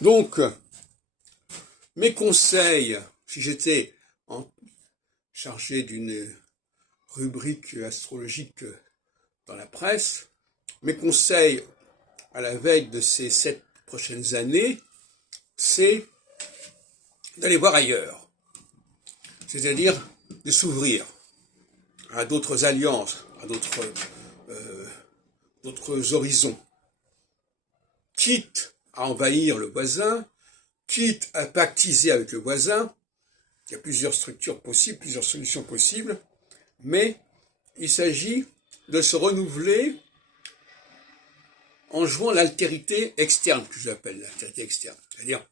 Donc, mes conseils, si j'étais chargé d'une rubrique astrologique dans la presse, mes conseils à la veille de ces 7 prochaines années, c'est d'aller voir ailleurs, c'est-à-dire de s'ouvrir à d'autres alliances, à d'autres horizons, quitte à envahir le voisin, quitte à pactiser avec le voisin. Il y a plusieurs structures possibles, plusieurs solutions possibles, mais il s'agit de se renouveler en jouant l'altérité externe, que j'appelle l'altérité externe. C'est-à-dire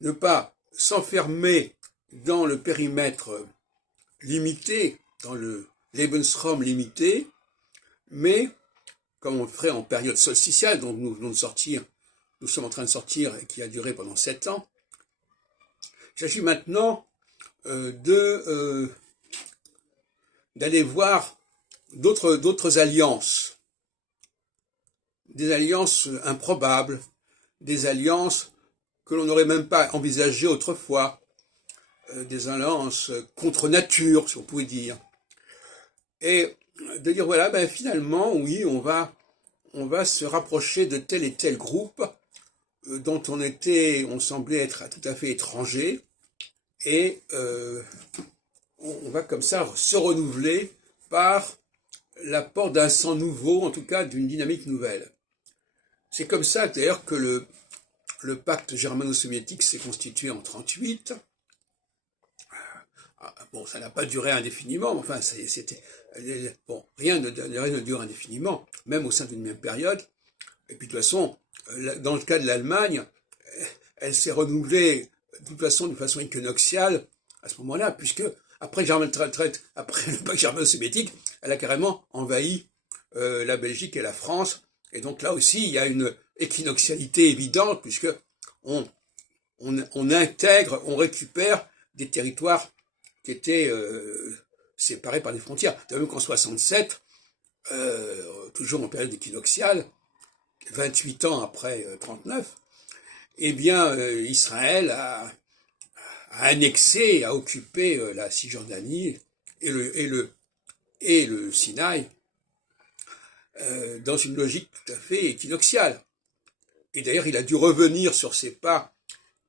ne pas s'enfermer dans le périmètre limité, dans le Lebensraum limité, mais comme on le ferait en période solsticiale, dont nous venons de sortir, nous sommes en train de sortir et qui a duré pendant 7 ans, il s'agit maintenant d'aller voir d'autres alliances, des alliances improbables, des alliances que l'on n'aurait même pas envisagées autrefois, des alliances contre nature, si on pouvait dire. Et de dire, voilà, ben finalement, oui, on va se rapprocher de tel et tel groupe dont on semblait être tout à fait étranger, et on va comme ça se renouveler par l'apport d'un sang nouveau, en tout cas d'une dynamique nouvelle. C'est comme ça d'ailleurs que le pacte germano-soviétique s'est constitué en 1938. Bon, ça n'a pas duré indéfiniment, mais enfin, c'était bon, rien ne dure indéfiniment, même au sein d'une même période. Et puis de toute façon, dans le cas de l'Allemagne, elle s'est renouvelée de toute façon d'une façon équinoxiale à ce moment-là, puisque après le pacte germano-soviétique, elle a carrément envahi la Belgique et la France. Et donc là aussi, il y a une équinoxialité évidente, puisque on intègre, on récupère des territoires qui étaient séparés par des frontières. De même qu'en 67, toujours en période équinoxiale, 28 ans après 39, eh bien, Israël a annexé, a occupé la Cisjordanie et le Sinaï dans une logique tout à fait équinoxiale. Et d'ailleurs, il a dû revenir sur ses pas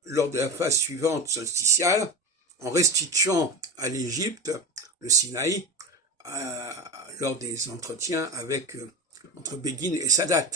lors de la phase suivante solsticiale, en restituant à l'Égypte le Sinaï lors des entretiens entre Begin et Sadat.